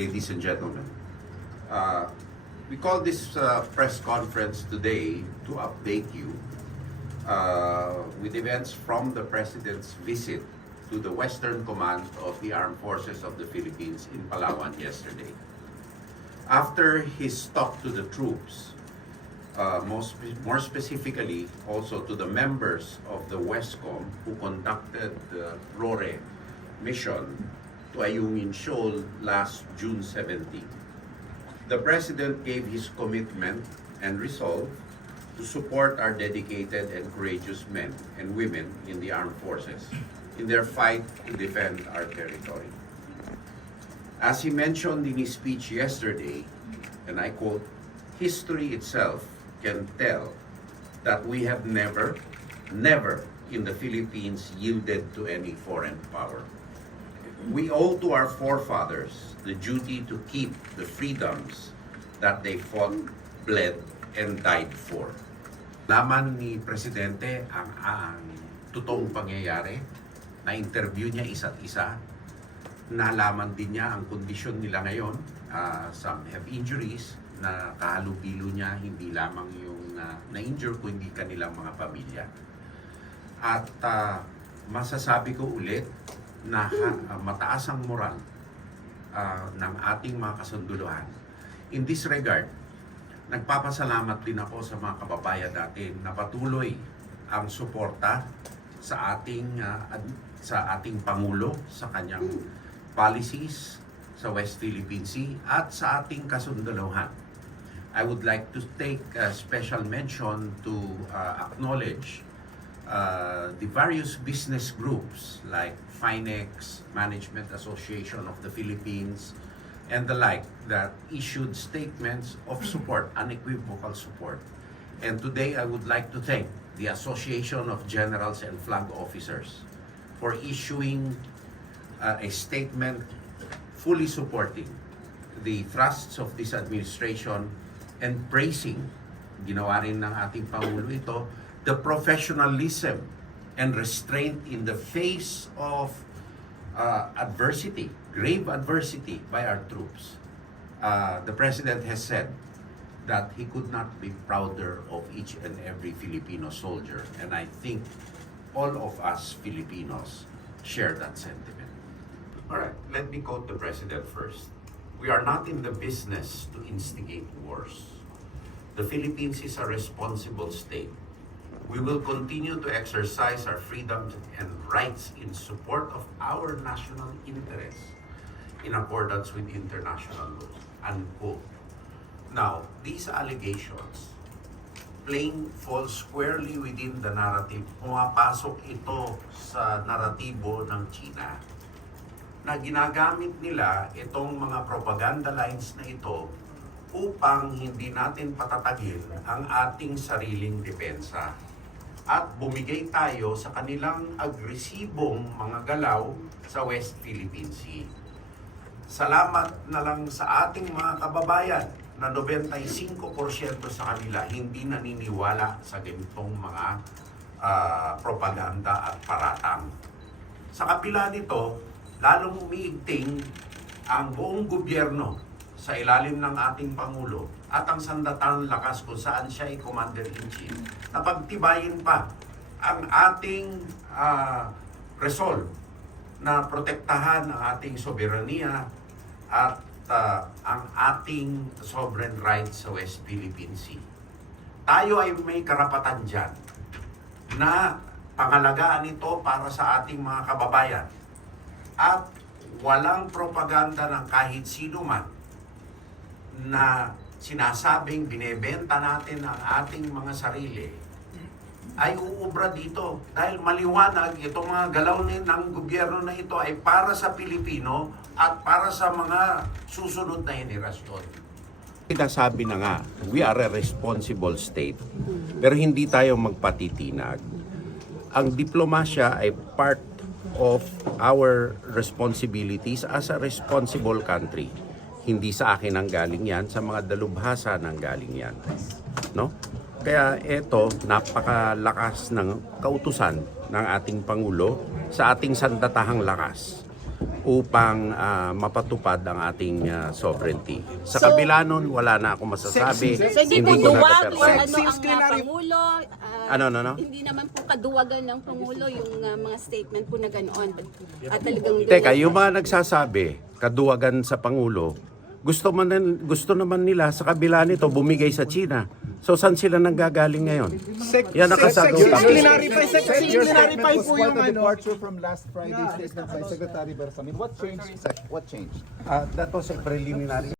ladies and gentlemen. Uh, we call this uh, press conference today to update you uh, with events from the President's visit to the Western Command of the Armed Forces of the Philippines in Palawan yesterday. After his talk to the troops, uh, most, more specifically also to the members of the WESCOM who conducted the RORE mission to Ayungin Shoal last June 17. The President gave his commitment and resolve to support our dedicated and courageous men and women in the armed forces in their fight to defend our territory. As he mentioned in his speech yesterday, and I quote, history itself can tell that we have never, never in the Philippines yielded to any foreign power. We owe to our forefathers the duty to keep the freedoms that they fought, bled, and died for. Laman ni Presidente ang, ang totoong pangyayari, na-interview niya isa't isa, nalaman din niya ang kondisyon nila ngayon. Ah, some have injuries na kahalubilo niya hindi lamang yung ah, na-injure kundi kanilang mga pamilya. At ah, masasabi ko ulit na ha- ah, mataas ang moral ah, ng ating mga kasunduluhan. In this regard, nagpapasalamat din ako sa mga kababayan natin na patuloy ang suporta sa ating ad- sa ating pangulo sa kanyang policies sa West Philippine Sea at sa ating kasunduluhan. I would like to take a special mention to uh, acknowledge uh, the various business groups like Finex, Management Association of the Philippines, and the like that issued statements of support, unequivocal support. And today I would like to thank the Association of Generals and Flag Officers for issuing uh, a statement fully supporting the thrusts of this administration and praising, ginawa rin ng ating Pangulo ito, the professionalism and restraint in the face of uh, adversity, grave adversity by our troops. Uh, the President has said that he could not be prouder of each and every Filipino soldier. And I think all of us Filipinos share that sentiment. All right, let me quote the President first. We are not in the business to instigate wars. The Philippines is a responsible state. We will continue to exercise our freedoms and rights in support of our national interests in accordance with international law. Unquote. Now, these allegations playing fall squarely within the narrative. Pumapasok ito sa naratibo ng China na ginagamit nila itong mga propaganda lines na ito upang hindi natin patatagin ang ating sariling depensa at bumigay tayo sa kanilang agresibong mga galaw sa West Philippine Sea. Salamat na lang sa ating mga kababayan na 95% sa kanila hindi naniniwala sa ganitong mga ah, propaganda at paratang. Sa kapila nito, lalong umiigting ang buong gobyerno sa ilalim ng ating Pangulo at ang sandatang lakas kung saan siya ay Commander-in-Chief na pagtibayin pa ang ating ah, resolve na protektahan ang ating soberania at ah, ang ating sovereign rights sa West Philippine Sea. Tayo ay may karapatan dyan na pangalagaan ito para sa ating mga kababayan at walang propaganda ng kahit sino man na sinasabing binebenta natin ang ating mga sarili ay uubra dito dahil maliwanag itong mga galaw ni- ng gobyerno na ito ay para sa Pilipino at para sa mga susunod na henerasyon. Sinasabi na nga, we are a responsible state. Pero hindi tayo magpatitinag. Ang diplomasya ay part of our responsibilities as a responsible country. Hindi sa akin ang galing yan, sa mga dalubhasa ng galing yan. No? Kaya ito, napakalakas ng kautusan ng ating Pangulo sa ating sandatahang lakas upang ah, mapatupad ang ating ah, sovereignty. Sa So- kabila nun, wala na akong masasabi. So hindi po ko duwag o ano ang uh, Pangulo. ah, Ano, ano, ano? Hindi naman po kaduwagan ng Pangulo yung ah, mga statement po na ganoon. At talagang Teka, yung mga nagsasabi, kaduwagan sa Pangulo, gusto, man, gusto naman nila sa kabila nito bumigay sa China. So saan sila nanggagaling ngayon? Yan ang kasagutan. Sec, clarify, sec, Sec, your clarify po yung ano. departure from last Friday's statement by Secretary Bersamin. What changed, Sec? What changed? Ah, that was a preliminary